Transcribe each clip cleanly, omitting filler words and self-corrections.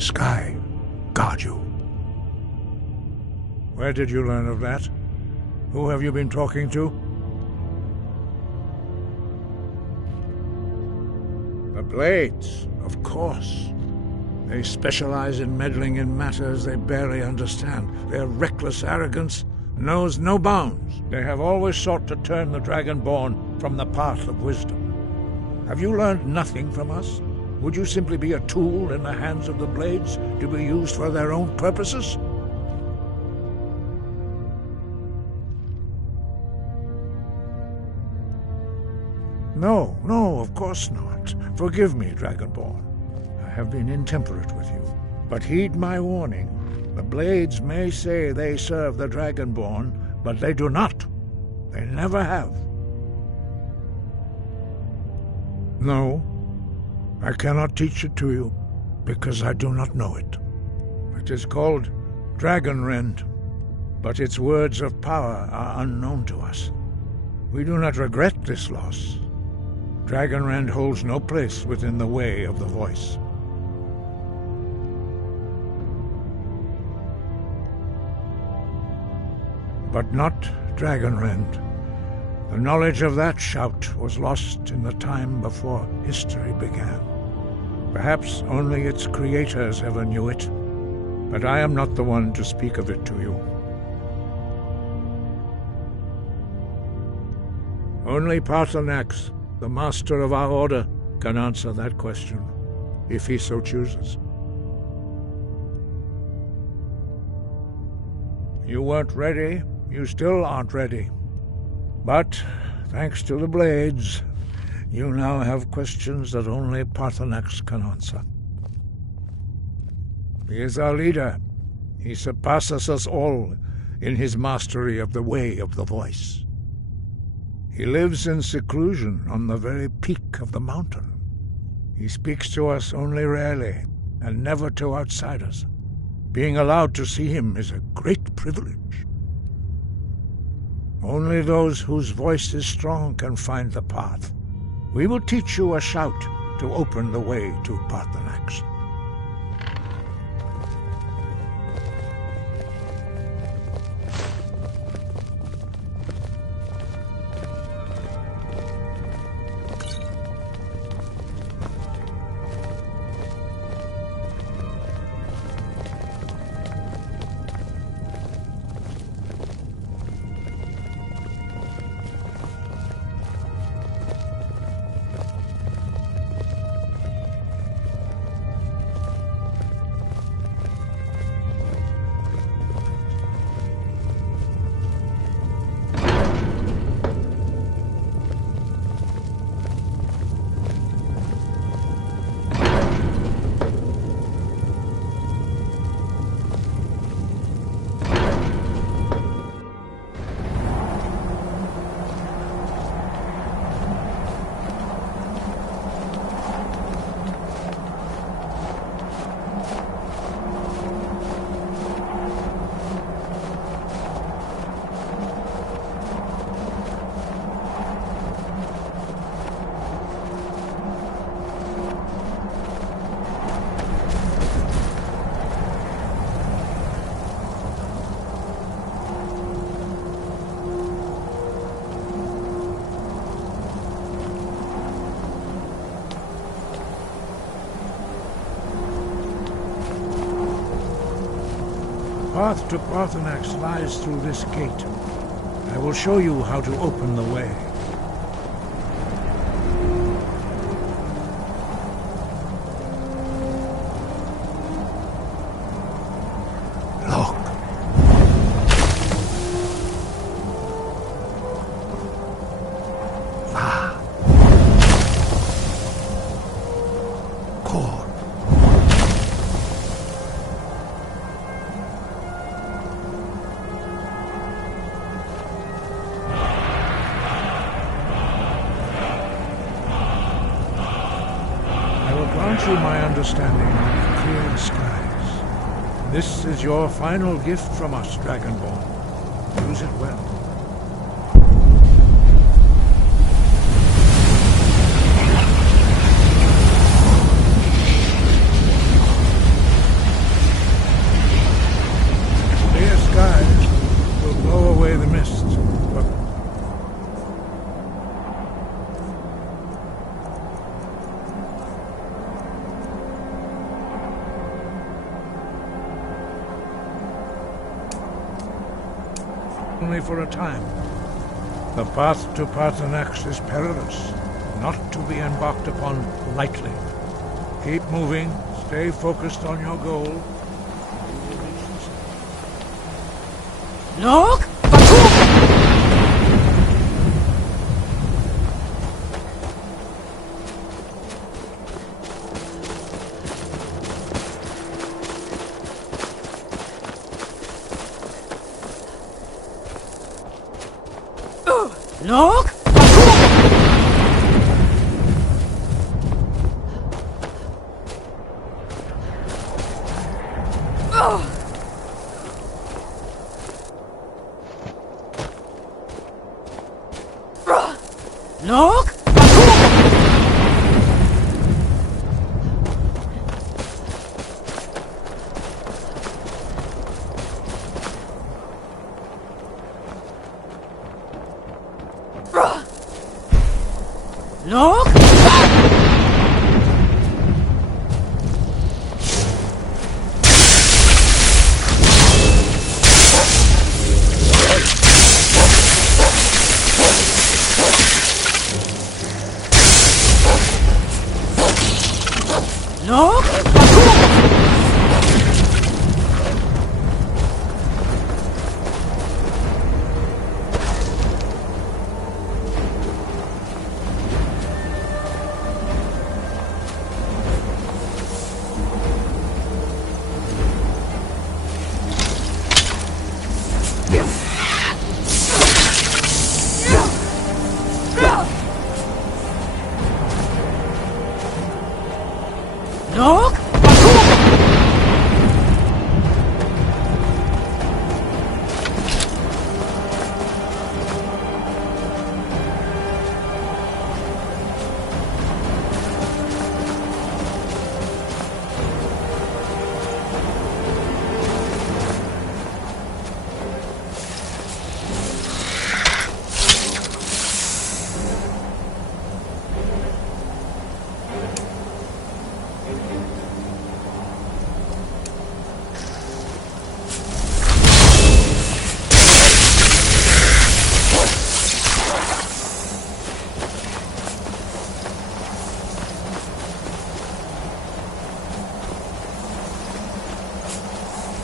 sky guard you. Where did you learn of that? Who have you been talking to? The Blades, of course. They specialize in meddling in matters they barely understand. Their reckless arrogance knows no bounds. They have always sought to turn the Dragonborn from the path of wisdom. Have you learned nothing from us? Would you simply be a tool in the hands of the Blades to be used for their own purposes? No, of course not. Forgive me, Dragonborn. I have been intemperate with you. But heed my warning. The Blades may say they serve the Dragonborn, but they do not. They never have. No, I cannot teach it to you, because I do not know it. It is called Dragonrend, but its words of power are unknown to us. We do not regret this loss. Dragonrend holds no place within the way of the voice. But not Dragonrend. The knowledge of that shout was lost in the time before history began. Perhaps only its creators ever knew it, but I am not the one to speak of it to you. Only Paarthurnax, the master of our order, can answer that question, if he so chooses. You weren't ready. You still aren't ready. But, thanks to the Blades, you now have questions that only Paarthurnax can answer. He is our leader. He surpasses us all in his mastery of the way of the voice. He lives in seclusion on the very peak of the mountain. He speaks to us only rarely, and never to outsiders. Being allowed to see him is a great privilege. Only those whose voice is strong can find the path. We will teach you a shout to open the way to Paarthurnax. The path to Paarthurnax lies through this gate. I will show you how to open the way. Look. Ah. Core. Grant you my understanding of clear skies. This is your final gift from us, Dragonborn. Use it well. only for a time. The path to Parthenax is perilous, not to be embarked upon lightly. Keep moving, stay focused on your goal. Look! Look! Look! Look! Look! Look!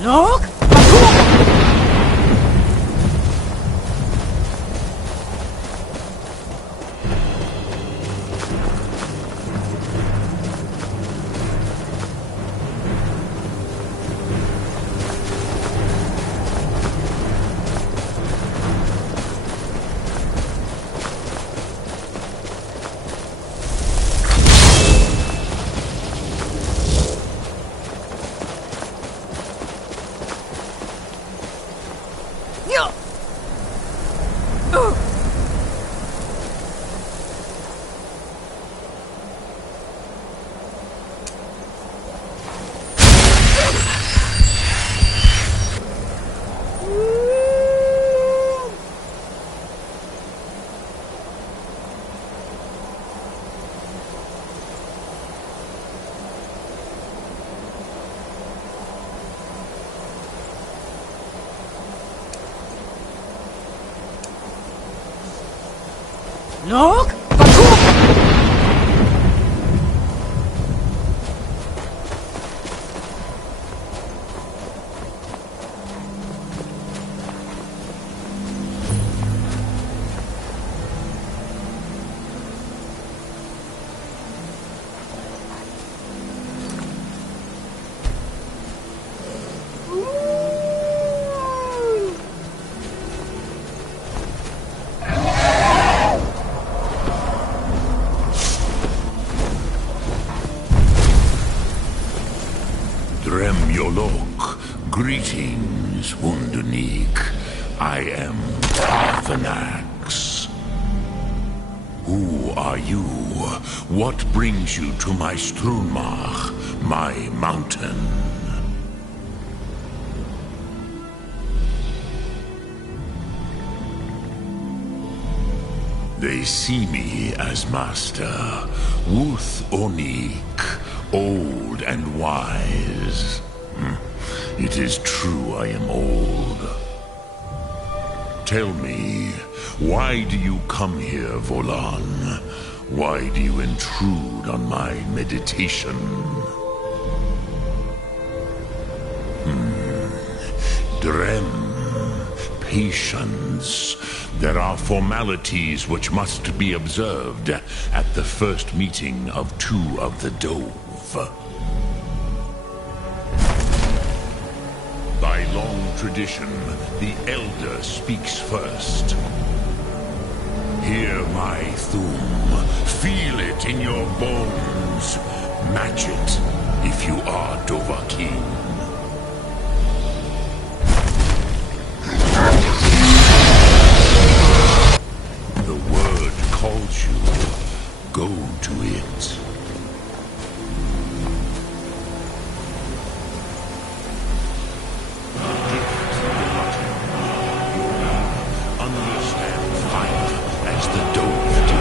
Look! Look! Greetings, Wunderneek. I am Parthenax. Who are you? What brings you to my Strunmach, my mountain? They see me as master, Wuth Onik, old and wise. It is true I am old. Tell me, why do you come here, Volan? Why do you intrude on my meditation? Drem, patience. There are formalities which must be observed at the first meeting of two of the Dove. By long tradition, the Elder speaks first. Hear my Thum. Feel it in your bones. Match it if you are Dovahkiin. The word calls you. Go to it. Understand fire as the Dove do.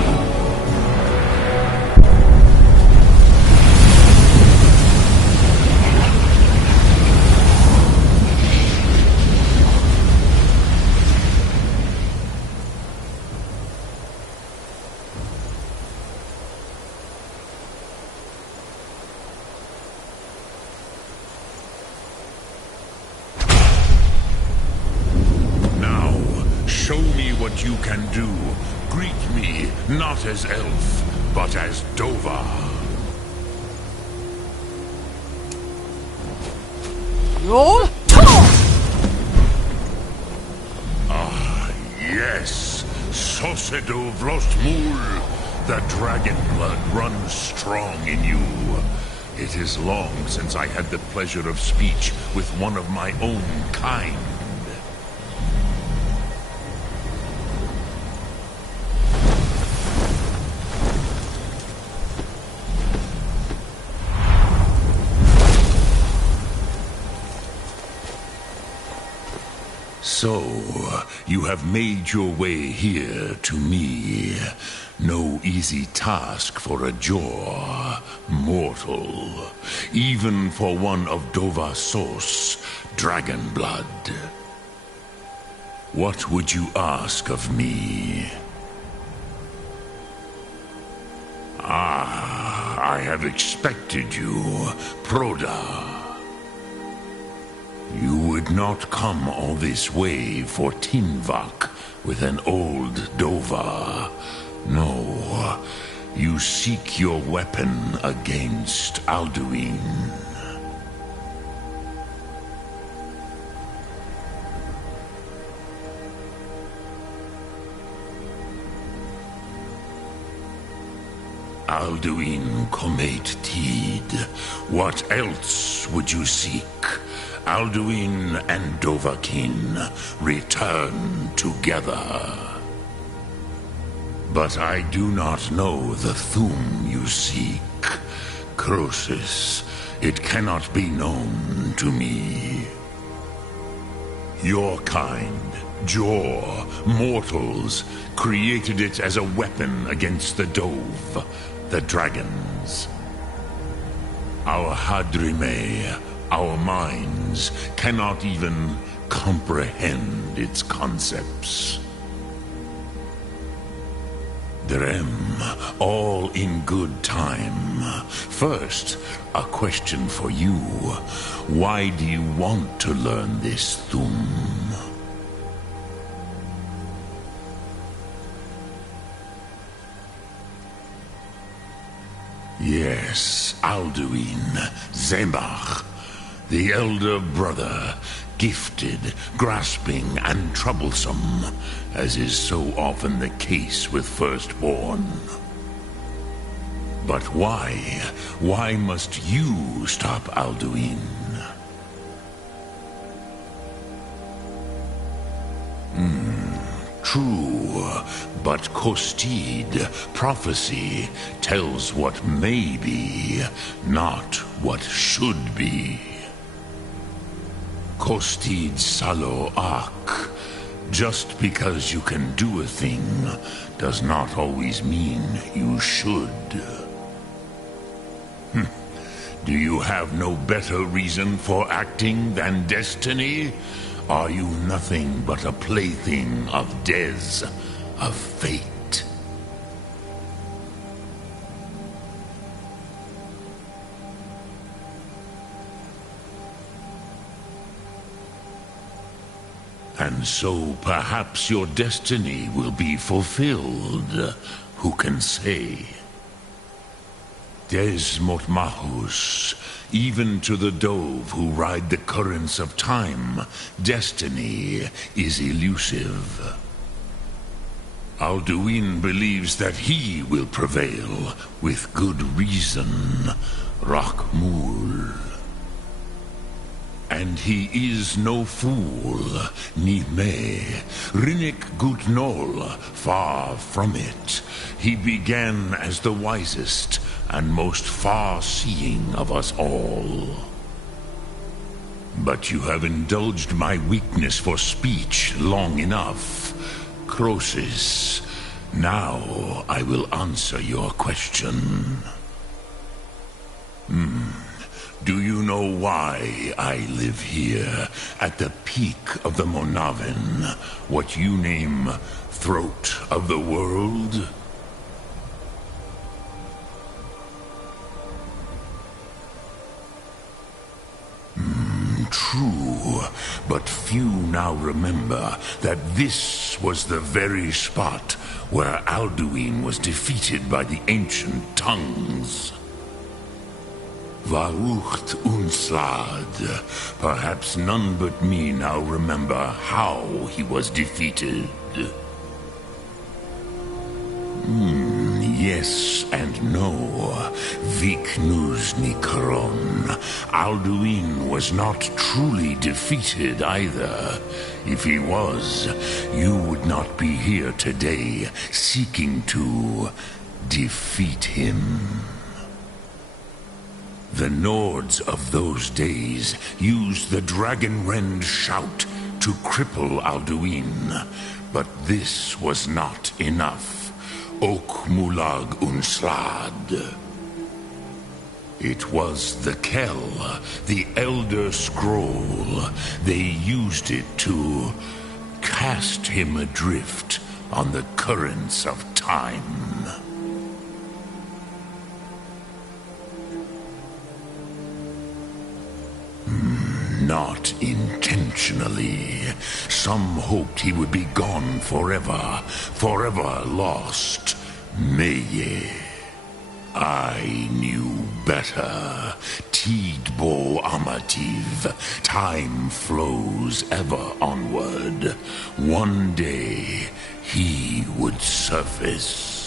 Show me what you can do. Greet me not as elf, but as Dova. You'll Ah, yes. Sosedo Vrostmul. The dragon blood runs strong in you. It is long since I had the pleasure of speech with one of my own kind. So, you have made your way here to me. No easy task for a jaw, mortal. Even for one of Dova Sos, dragon blood. What would you ask of me? Ah, I have expected you, Proda. You would not come all this way for Tinvak with an old Dova. No, you seek your weapon against Alduin. Alduin Comate Tid. What else would you seek? Alduin and Dovahkiin return together. But I do not know the Thum you seek. Croesus, it cannot be known to me. Your kind, Jor, mortals, created it as a weapon against the Dove, the dragons. Our Hadrime, our minds, cannot even comprehend its concepts. Drem, all in good time. First, a question for you. Why do you want to learn this Thum? Yes, Alduin, Zemach, the elder brother, gifted, grasping, and troublesome, as is so often the case with firstborn. But why? Why must you stop Alduin? True, but Kostid, prophecy, tells what may be, not what should be. Kostid Salo Ak. Just because you can do a thing does not always mean you should. Do you have no better reason for acting than destiny? Are you nothing but a plaything of Des, of fate? And so perhaps your destiny will be fulfilled. Who can say? Des Motmahus, even to the dove who ride the currents of time, destiny is elusive. Alduin believes that he will prevail, with good reason, Rakmul. And he is no fool, ni me, Rinnik Gutnol, far from it. He began as the wisest and most far-seeing of us all. But you have indulged my weakness for speech long enough, Croesus. Now I will answer your question. Do you know why I live here, at the peak of the Monavin, what you name Throat of the World? True, but few now remember that this was the very spot where Alduin was defeated by the ancient tongues. Varucht Unslad. Perhaps none but me now remember how he was defeated. Yes and no. Viknus Nikaron. Alduin was not truly defeated either. If he was, you would not be here today seeking to defeat him. The Nords of those days used the Dragonrend shout to cripple Alduin, but this was not enough. Ok Mulag Unslad. It was the Kell, the Elder Scroll. They used it to cast him adrift on the currents of time. Not intentionally. Some hoped he would be gone forever, forever lost. Meye. I knew better. Tidbo Amativ. Time flows ever onward. One day, he would surface.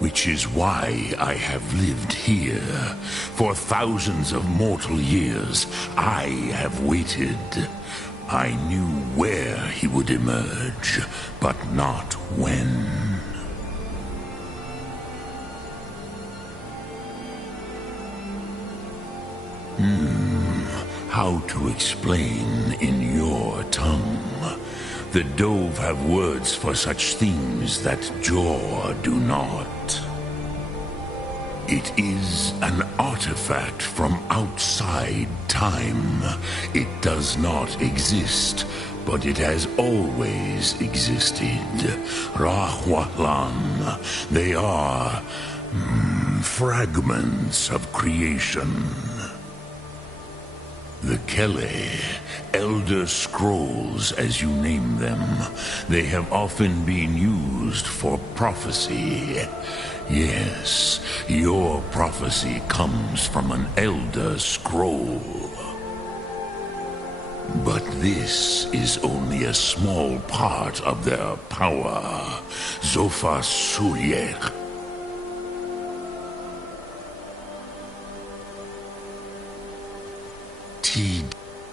Which is why I have lived here. For thousands of mortal years, I have waited. I knew where he would emerge, but not when. How to explain in your tongue? The Dove have words for such things that Jor do not. It is an artifact from outside time. It does not exist, but it has always existed. Rahwahlan. They are fragments of creation. The Kele, Elder Scrolls as you name them, they have often been used for prophecy. Yes, your prophecy comes from an Elder Scroll. But this is only a small part of their power. Zofa Suryek.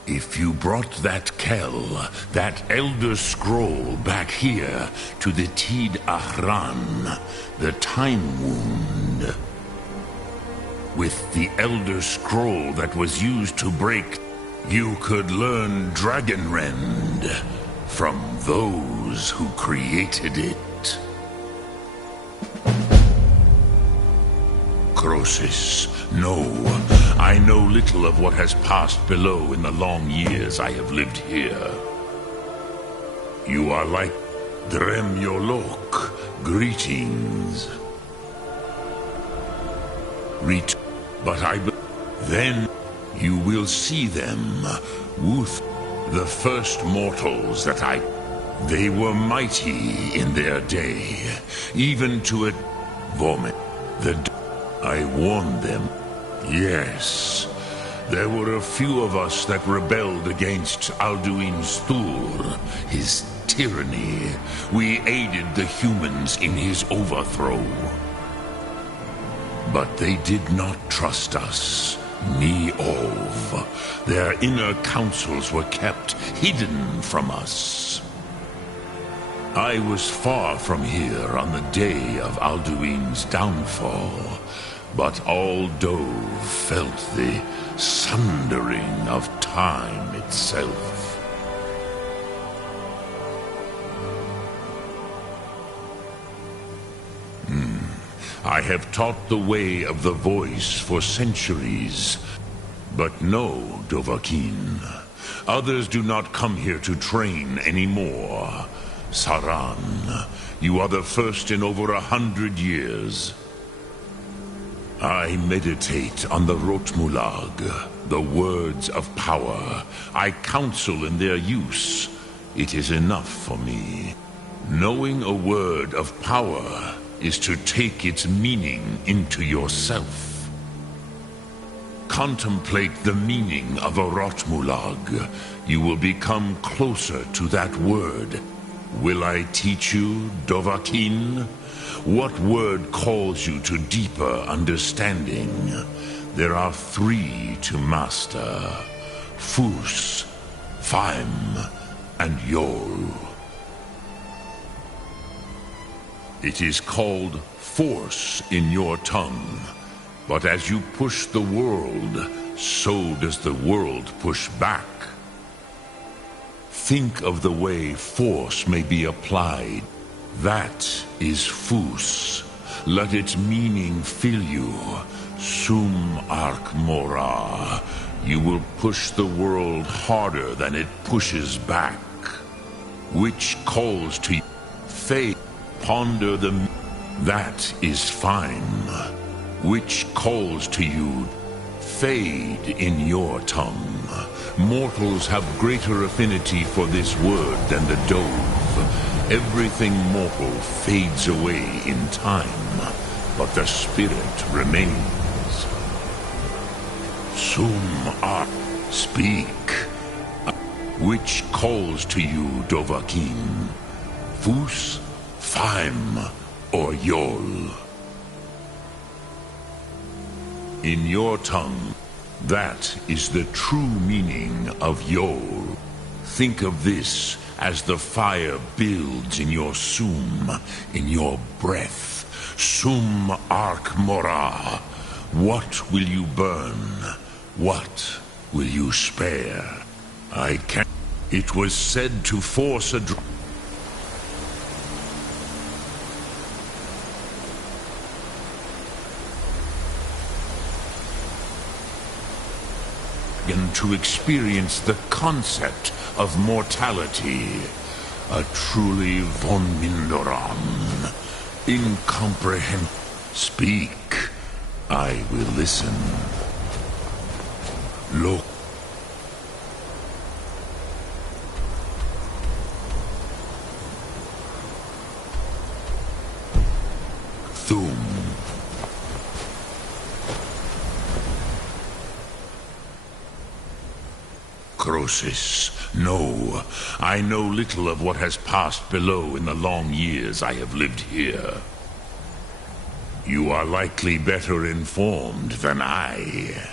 If you brought that Kell, that Elder Scroll back here to the Tid Ahran, the Time Wound, with the Elder Scroll that was used to break, you could learn Dragonrend from those who created it. Croesus, no. I know little of what has passed below in the long years I have lived here. You are like Dremyolok. Greetings. Then you will see them, Wuth, the first mortals that They were mighty in their day, even to a vomit. I warned them. Yes, there were a few of us that rebelled against Alduin Stur, his tyranny. We aided the humans in his overthrow. But they did not trust us, ni Ov. Their inner counsels were kept hidden from us. I was far from here on the day of Alduin's downfall, but all Dove felt the sundering of time itself. I have taught the way of the voice for centuries, but no, Dovahkiin. Others do not come here to train anymore. Saran, you are the first in over 100 years. I meditate on the Rotmulag, the words of power. I counsel in their use. It is enough for me. Knowing a word of power is to take its meaning into yourself. Contemplate the meaning of a Rotmulag. You will become closer to that word. Will I teach you, Dovahkiin? What word calls you to deeper understanding? There are 3 to master: Fus, Faim, and Yol. It is called force in your tongue, but as you push the world, so does the world push back. Think of the way force may be applied. That is Fus. Let its meaning fill you. Sum Ark Mora. You will push the world harder than it pushes back. Which calls to you. Faith. Ponder the... That is fine. Which calls to you. Fade in your tongue. Mortals have greater affinity for this word than the Dove. Everything mortal fades away in time, but the spirit remains. Sum Art, speak. Which calls to you, Dovahkiin? Fus, Faim, or Yol? In your tongue, that is the true meaning of Yol. Think of this as the fire builds in your sum, in your breath. Sum Ark Mora. What will you burn? What will you spare? I can't. It was said to force a dragon to experience the concept of mortality. A truly von Mindoran. Incomprehensible. Speak. I will listen. Look. Thum. Croesus, no. I know little of what has passed below in the long years I have lived here. You are likely better informed than I.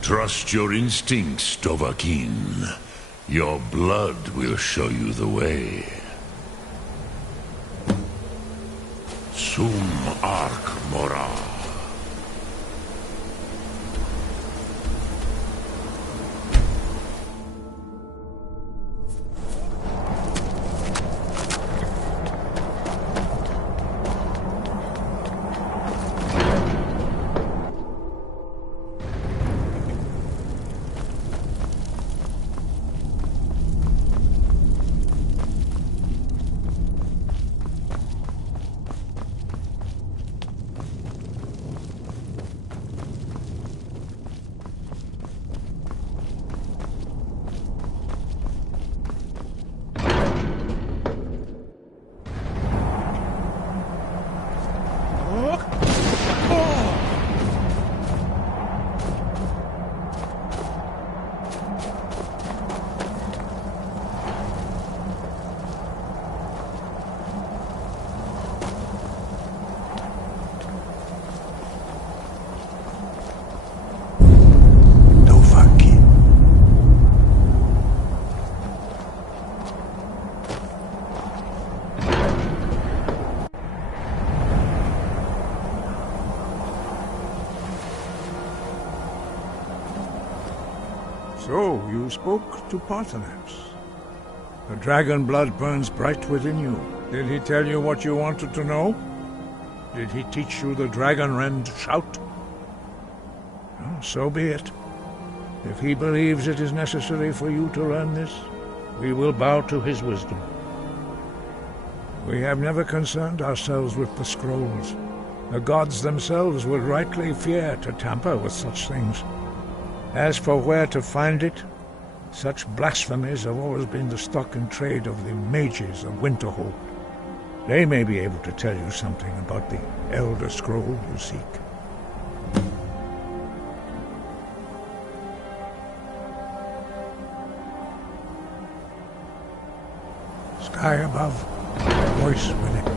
Trust your instincts, Dovahkiin. Your blood will show you the way. Sum Ark Mora. So, you spoke to Parthenax. The dragon blood burns bright within you. Did he tell you what you wanted to know? Did he teach you the dragon rend shout? Well, so be it. If he believes it is necessary for you to learn this, we will bow to his wisdom. We have never concerned ourselves with the scrolls. The gods themselves would rightly fear to tamper with such things. As for where to find it, such blasphemies have always been the stock and trade of the mages of Winterhold. They may be able to tell you something about the Elder Scroll you seek. Sky above, voice within.